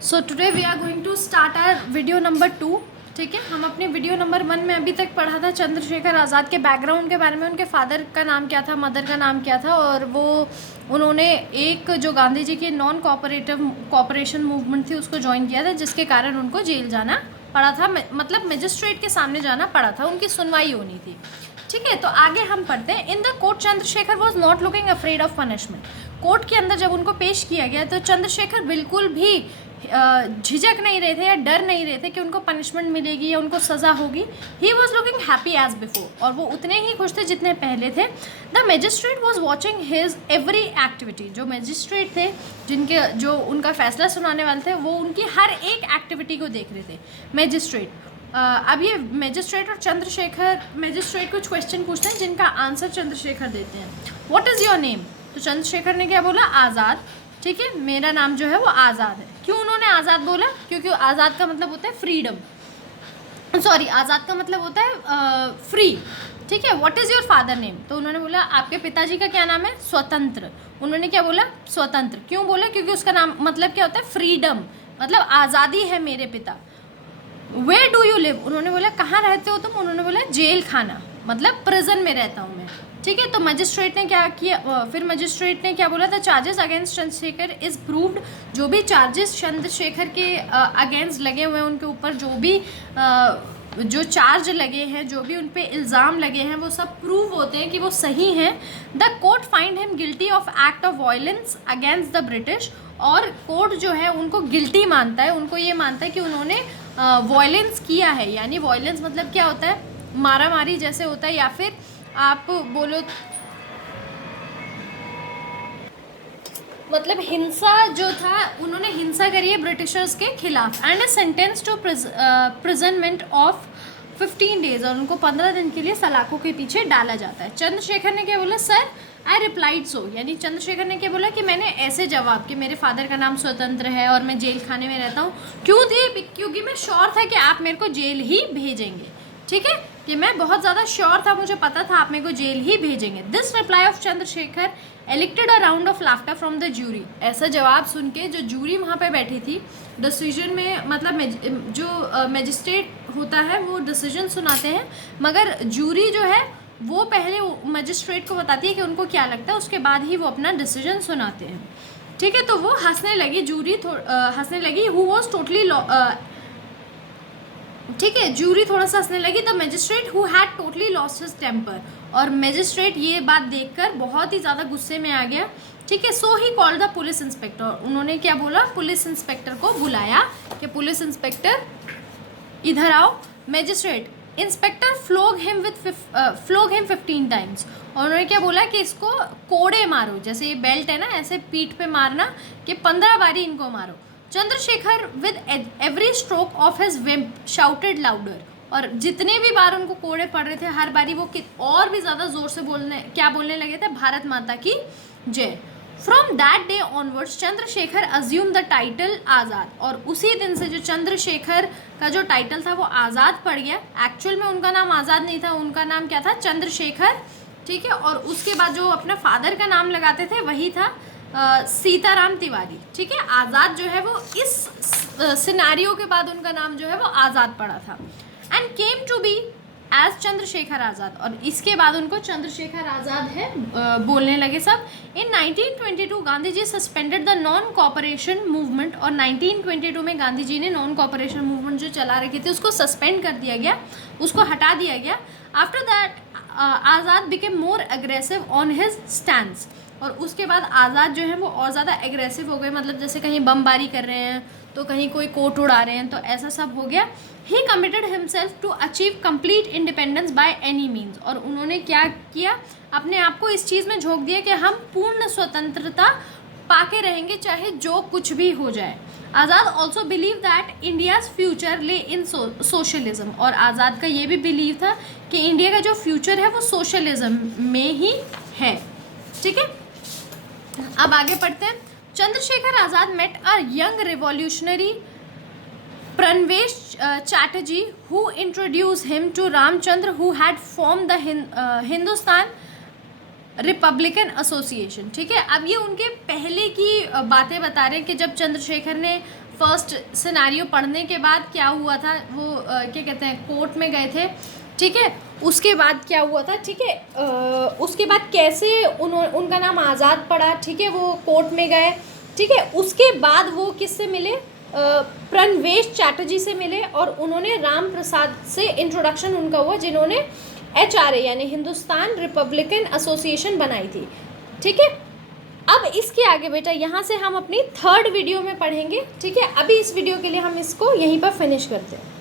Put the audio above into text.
So today we are going to start our video number 2। ठीक है, हम अपने वीडियो नंबर 1 में अभी तक पढ़ा था चंद्रशेखर आज़ाद के बैकग्राउंड के बारे में। उनके फादर का नाम क्या था, मदर का नाम क्या था, और वो उन्होंने एक जो गांधी जी की नॉन कॉपरेशन मूवमेंट थी उसको ज्वाइन किया था, जिसके कारण उनको जेल जाना पड़ा था, मतलब मजिस्ट्रेट के सामने जाना पड़ा था, उनकी सुनवाई होनी थी। ठीक है, तो आगे हम पढ़ते हैं। In the court Chandrashekhar was not looking afraid of punishment. Court के अंदर जब उनको पेश किया गया तो चंद्रशेखर बिल्कुल भी झिझक नहीं रहे थे या डर नहीं रहे थे कि उनको पनिशमेंट मिलेगी या उनको सज़ा होगी। He was looking happy as before, और वो उतने ही खुश थे जितने पहले थे। The magistrate was watching his every activity. जो मजिस्ट्रेट थे, जो उनका फैसला सुनाने वाले थे, वो उनकी हर एक एक्टिविटी को देख रहे थे। मजिस्ट्रेट अब ये मजिस्ट्रेट और चंद्रशेखर, मजिस्ट्रेट कुछ क्वेश्चन पूछते हैं जिनका आंसर चंद्रशेखर देते हैं। What is your name? तो चंद्रशेखर ने क्या बोला? आज़ाद। ठीक है, मेरा नाम जो है वो आज़ाद है। क्यों उन्होंने आज़ाद बोला? क्योंकि आज़ाद का मतलब होता है फ्रीडम, सॉरी, आज़ाद का मतलब होता है फ्री। ठीक है, what is your father name? तो उन्होंने बोला आपके पिताजी का क्या नाम है? स्वतंत्र। उन्होंने क्या बोला? स्वतंत्र। क्यों बोला? क्योंकि उसका नाम मतलब क्या होता है? फ्रीडम, मतलब आज़ादी है मेरे पिता। Where do you live? उन्होंने बोला कहाँ रहते हो तुम? उन्होंने बोला जेल खाना, मतलब प्रिजन में रहता हूँ मैं। ठीक है, तो मजिस्ट्रेट ने क्या किया? फिर मजिस्ट्रेट ने क्या बोला था? Charges against Chandrashekhar is proved. जो भी चार्जेस चंद्रशेखर के अगेंस्ट लगे हुए हैं, उनके ऊपर जो चार्ज लगे हैं, जो भी उन पे इल्ज़ाम लगे हैं, वो सब प्रूव होते हैं कि वो सही हैं। The court find him guilty of act of violence against the British. और कोर्ट जो है उनको गिल्टी मानता है, उनको ये मानता है कि उन्होंने वायलेंस किया है। यानी वायलेंस मतलब क्या होता है? मारा मारी जैसे होता है, या फिर आप बोलो मतलब हिंसा जो था, उन्होंने हिंसा करी है ब्रिटिशर्स के खिलाफ। And sentence to imprisonment of 15 days, और उनको 15 दिन के लिए सलाखों के पीछे डाला जाता है। चंद्रशेखर ने क्या बोला? सर आई रिप्लाइड सो। यानी चंद्रशेखर ने क्या बोला कि मैंने ऐसे जवाब कि मेरे फादर का नाम स्वतंत्र है और मैं जेल खाने में रहता हूँ। क्यों थी? क्योंकि मैं श्योर था कि आप मेरे को जेल ही भेजेंगे। ठीक है, कि मैं बहुत ज़्यादा श्योर था, मुझे पता था आप मेरे को जेल ही भेजेंगे। This reply of Chandrashekhar elicited a round of laughter from the jury. ऐसा जवाब सुन के जो जूरी वहाँ पे बैठी थी डिसीजन में, मतलब जो मजिस्ट्रेट होता है वो डिसीजन सुनाते हैं, मगर जूरी जो है वो पहले मजिस्ट्रेट को बताती है कि उनको क्या लगता है, उसके बाद ही वो अपना डिसीजन सुनाते हैं। ठीक है, तो वो हंसने लगी, जूरी हंसने लगी। हु वॉज टोटली, ठीक है, जूरी थोड़ा सा हंसने लगी। The magistrate who had totally lost his temper, और मजिस्ट्रेट ये बात देखकर बहुत ही ज़्यादा गुस्से में आ गया। ठीक है, so he called the police inspector. उन्होंने क्या बोला? पुलिस इंस्पेक्टर को बुलाया कि पुलिस इंस्पेक्टर इधर आओ। मजिस्ट्रेट इंस्पेक्टर फ्लोग हिम 15 टाइम्स, और उन्होंने क्या बोला कि इसको कोड़े मारो, जैसे ये बेल्ट है ना, ऐसे पीठ पे मारना कि 15 बारी इनको मारो। Chandrashekhar with every stroke of his whip shouted louder, और जितने भी बार उनको कोड़े पड़ रहे थे, हर बारी वो और भी ज़्यादा ज़ोर से बोलने लगे थे, भारत माता की जय। From that day onwards Chandrashekhar assumed the title Azad, और उसी दिन से जो चंद्रशेखर का जो टाइटल था वो आज़ाद पड़ गया। एक्चुअल में उनका नाम आज़ाद नहीं था, उनका नाम क्या था? चंद्रशेखर। ठीक है, और उसके बाद जो अपना फादर का नाम लगाते थे वही था सीताराम तिवारी। ठीक है, आज़ाद जो है वो इस सिनारियो के बाद उनका नाम जो है वो आज़ाद पड़ा था। And came to be as Chandrashekhar Azad, और इसके बाद उनको चंद्रशेखर आज़ाद है बोलने लगे सब। In 1922 Gandhi ji suspended the non cooperation movement, और 1922 में गांधी जी ने नॉन कॉपरेशन मूवमेंट जो चला रखी थी उसको सस्पेंड कर दिया गया, उसको हटा दिया गया। After that Azad became more aggressive on his stands, और उसके बाद आज़ाद जो है वो और ज़्यादा एग्रेसिव हो गए, मतलब जैसे कहीं बमबारी कर रहे हैं तो कहीं कोई कोट उड़ा रहे हैं, तो ऐसा सब हो गया। He committed himself to achieve complete independence by any means, और उन्होंने क्या किया? अपने आप को इस चीज़ में झोंक दिया कि हम पूर्ण स्वतंत्रता पाके रहेंगे चाहे जो कुछ भी हो जाए। Azad also believe that India's future lay in socialism, और आज़ाद का ये भी बिलीव था कि इंडिया का जो फ्यूचर है वो सोशलिज्म में ही है। ठीक है, अब आगे पढ़ते हैं। Chandrashekhar Azad met a young revolutionary Pranavesh Chatterjee who introduce him to Ramchandra who had form the Hindustan republican association, ठीक है। अब ये उनके पहले की बातें बता रहे हैं कि जब चंद्रशेखर ने फर्स्ट सिनेरियो पढ़ने के बाद क्या हुआ था, वो क्या कहते हैं, कोर्ट में गए थे, ठीक है। उसके बाद क्या हुआ था, ठीक है, उसके बाद कैसे उनका नाम आज़ाद पड़ा, ठीक है, वो कोर्ट में गए, ठीक है। उसके बाद वो किससे मिले, प्रणवेश चैटर्जी से मिले, और उन्होंने राम प्रसाद से इंट्रोडक्शन उनका हुआ, जिन्होंने HRA यानी हिंदुस्तान रिपब्लिकन एसोसिएशन बनाई थी, ठीक है। अब इसके आगे बेटा यहाँ से हम अपनी 3rd वीडियो में पढ़ेंगे, ठीक है। अभी इस वीडियो के लिए हम इसको यहीं पर फिनिश करते हैं।